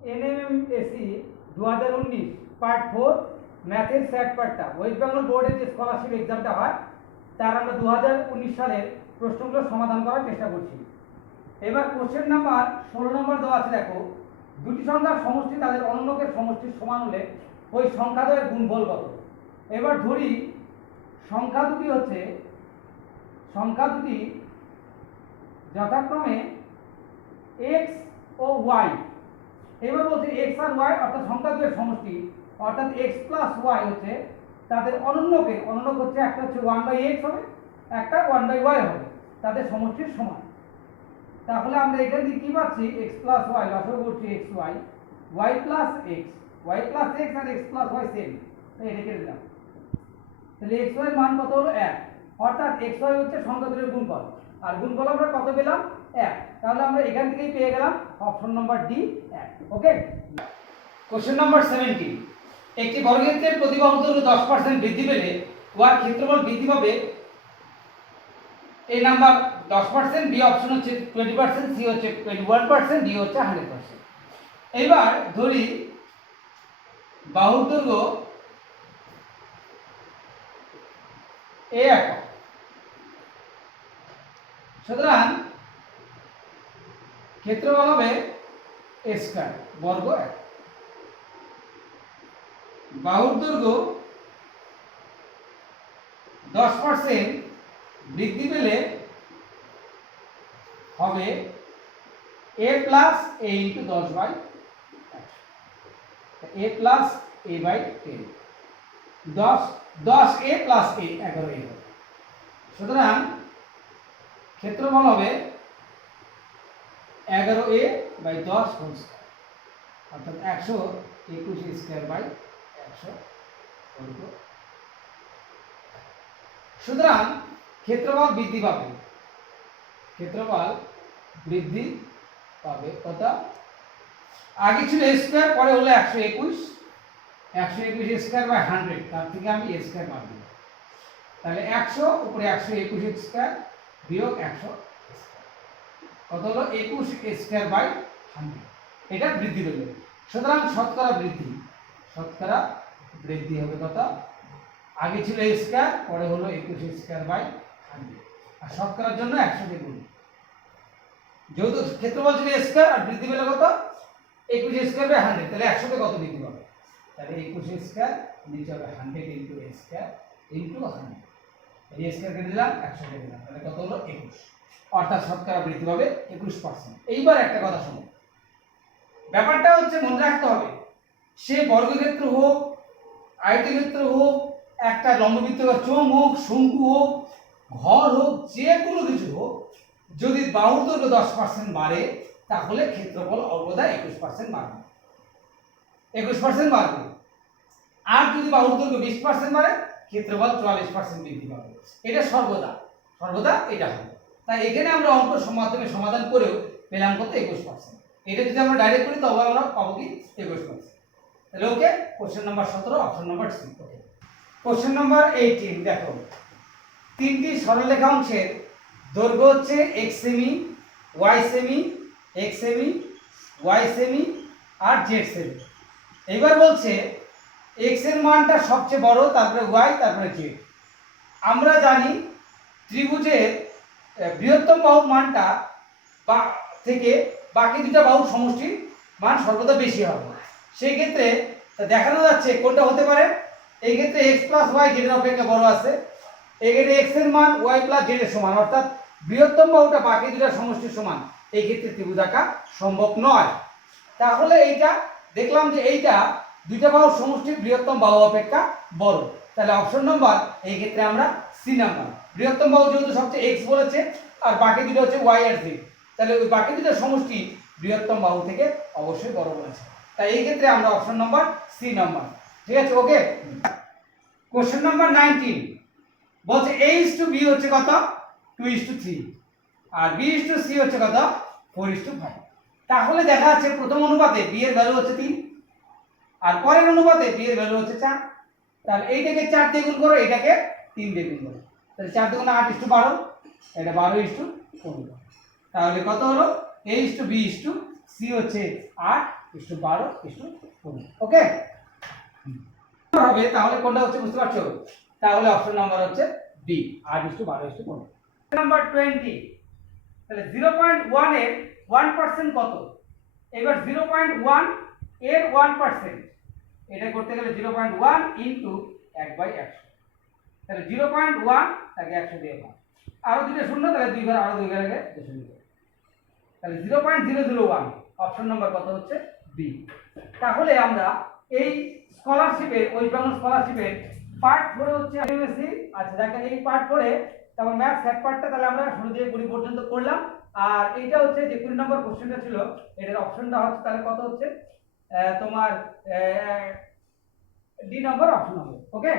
এনএমএমএসি 2019 part 4 ম্যাথের স্যাট পার্টটা West Bengal বোর্ডের যে স্কলারশিপ এক্সামটা হয় তার আমরা 2019 সালের প্রশ্নগুলো সমাধান করার চেষ্টা করছি। এবার কোশ্চেন নাম্বার 16 নম্বর দেওয়া আছে, দেখো দুটি সংখ্যার সমষ্টি তাদের অনন্যকের সমষ্টির সমান হলে ওই সংখ্যাদ্বয়ের গুণফল কত। এবার ধরি সংখ্যা দুটি যথাক্রমে এক্স ও ওয়াই। এবার বলছে এক্স আর ওয়াই অর্থাৎ সংখ্যা দুয়ের সমষ্টি অর্থাৎ এক্স প্লাস ওয়াই হচ্ছে তাদের অনন্যক হচ্ছে একটা হচ্ছে 1/x হবে, একটা 1/y হবে, তাদের সমষ্টির সমান। তাহলে আমরা এখান থেকে কি পাচ্ছি, x প্লাস ওয়াই লসাগু করছি x y, y plus x, y plus x আর x প্লাস y সেম, তাই রেখে দিলাম। তাহলে x y এর মান কত হলো 1, অর্থাৎ x y হচ্ছে সংখ্যা দুটির গুণফল, আর গুণফল আমরা কত পেলাম 1। তাহলে আমরা এখান থেকেই পেয়ে গেলাম অপশন নাম্বার ডি 1। ওকে, কোশ্চেন নাম্বার 17, একটি বর্গক্ষেত্রের প্রতিবাহু দৈর্ঘ্য 10% বৃদ্ধি পেলে উহার ক্ষেত্রফল বৃদ্ধি পাবে। এই নাম্বার 10%, বি অপশন হচ্ছে 20%, সি হচ্ছে 21%, ডি হচ্ছে 100%। এবার ধরি বাহুর দৈর্ঘ্য এ একক, সুতরাং ক্ষেত্রফল হবে এ স্কয়ার বর্গ একক। বাহুর দৈর্ঘ্য 10% বৃদ্ধি পেলে হবে a plus a into 10/100, a plus a by 10, 10a plus a 11a হবে। সুতরাং ক্ষেত্রফল হবে 11a বাই 10 হোল স্কয়ার, অর্থাৎ 121 স্কয়ার বাই 100 বর্গ। সুতরাং ক্ষেত্রফল বৃদ্ধি পাবে কত, আগে ছিল a স্কয়ার, পরে হলো 121 স্কয়ার বাই 100, তার থেকে আমি a স্কয়ার বাদ দিলাম। তাহলে 100 উপরে 121 স্কয়ার বিয়োগ 100 কত হলো 21 স্কয়ার বাই 100, এটা বৃদ্ধি পেল। সুতরাং শতকরা বৃদ্ধি হবে কত, আগে ছিল a স্কয়ার, পরে হলো 21 স্কয়ার বাই 100, আর শতকরার জন্য 100 দিয়ে গুণ। যেহেতু ক্ষেত্রফল ছিল a স্কয়ার আর বৃদ্ধি পেল কত 21 স্কয়ার বাই 100, তাহলে 100 তে কত বৃদ্ধি পাবে, তাহলে 21 স্কয়ার নিচে হবে 100 ইনটু a স্কয়ার ইনটু 100, এই a স্কয়ার কেটে দিলাম 100 কেটে দিলাম, তাহলে কত হলো 21, অর্থাৎ শতকরা বৃদ্ধি পাবে 21%। এইবার একটা কথা শুনো, ব্যাপারটা হচ্ছে মনে রাখতে হবে, সে বর্গক্ষেত্র হোক, আয়তক্ষেত্র হোক, একটা লম্ববৃত্তাকার চোঙ হোক, শঙ্কু হোক, ঘর হোক, যে কোনো কিছু হোক, যদি বাহুর দৈর্ঘ্য 10% বাড়ে তাহলে ক্ষেত্রফল অবদা 21% বাড়বে, 21% বাড়বে। আর যদি বাহুর দৈর্ঘ্য 20% বাড়ে ক্ষেত্রফল 44% বৃদ্ধি পাবে। এটা সর্বদা এটা হবে। তাই এখানে আমরা অঙ্ক মাধ্যমে সমাধান করেও পেলাম কত 21%। এটা যদি আমরা ডাইরেক্ট করি তবে আমরা পাবো কি 21%। তাহলে okay, question number 17 option number C. Okay, question number 18, দেখো তিনটি সরলরেখা অংশের দৈর্ঘ্য হচ্ছে x সেমি, y সেমি, x সেমি, y সেমি আর z সেমি। এবার বলছে x এর মানটা সবচেয়ে বড়, তারপরে y, তারপরে z। আমরা জানি ত্রিভুজের বৃহত্তম বাহুর মানটা থেকে বাকি দুটো বাহুর সমষ্টির মান সর্বদা বেশি হবে। সেই ক্ষেত্রে দেখানো যাচ্ছে কোনটা হতে পারে, এই ক্ষেত্রে x প্লাস y z এর অপেক্ষা বড় আছে, এখানে x এর মান y প্লাস z এর সমান, অর্থাৎ বৃহত্তম বাহুটা বাকি দুটার সমষ্টির সমান, এই ক্ষেত্রে ত্রিভুজ আঁকা সম্ভব নয়। তাহলে এইটা দেখলাম যে এইটা দুইটা বাহুর সমষ্টি বৃহত্তম বাহু অপেক্ষা বড়, তাহলে অপশন নাম্বার এই ক্ষেত্রে আমরা সি নাম্বার। বৃহত্তম বাহু যেহেতু সবচেয়ে x বলেছে আর বাকি দুটো হচ্ছে y আর z, তাহলে ওই বাকি দুটোর সমষ্টি বৃহত্তম বাহু থেকে অবশ্যই বড় বলেছে, তাই এই ক্ষেত্রে আমরা অপশন নাম্বার সি নাম্বার। ঠিক আছে, ওকে। কোশ্চেন নাম্বার 19 বলছে a:b হচ্ছে কত 2:3 আর b:c হচ্ছে কত 4:5। তাহলে দেখা যাচ্ছে প্রথম অনুপাতে b এর ভ্যালু হচ্ছে 3 আর পরের অনুপাতে b এর ভ্যালু হচ্ছে 4। তাহলে এইটাকে 4 দিয়ে গুণ করো, এটাকে 3 দিয়ে গুণ করো, তাহলে 4 দুগুণে 8:12, এটা 12:15। তাহলে কত হলো a:b:c হচ্ছে 8 ইস্টু 12 ইস্টু 15 ওকে হবে তাহলে কোনটা হচ্ছে বুঝতে পারছো তাহলে অপশন নাম্বার হচ্ছে বি 8 ইস্টু 12 ইস্টু 15 নাম্বার 20 তাহলে 0.1 এর 1% কত এবার 0.1 এর 1% এটা করতে গেলে 0.1 ইনটু 1/100 তাহলে 0.1 তাকে 100 দিয়ে ভাগ আরো দুটো শূন্য তাহলে দুই ঘর আরো দুই ঘর আগে দুটো শূন্য তাহলে 0.001 অপশন নাম্বার কত হচ্ছে বি তাহলে আমরা এই স্কলারশিপের ওয়েস্ট বেঙ্গল স্কলারশিপের পার্ট 4 হচ্ছে আইএমএসসি আচ্ছা দেখেন এই পার্ট 4 এ তারপর ম্যাথস এক পার্টটা তাহলে আমরা শুরু থেকে 20 পর্যন্ত করলাম আর এইটা হচ্ছে যে 20 নম্বর কোশ্চেনটা ছিল এটার অপশনটা হচ্ছে তাহলে কত হচ্ছে তোমার ডি নম্বর অপশন হবে ওকে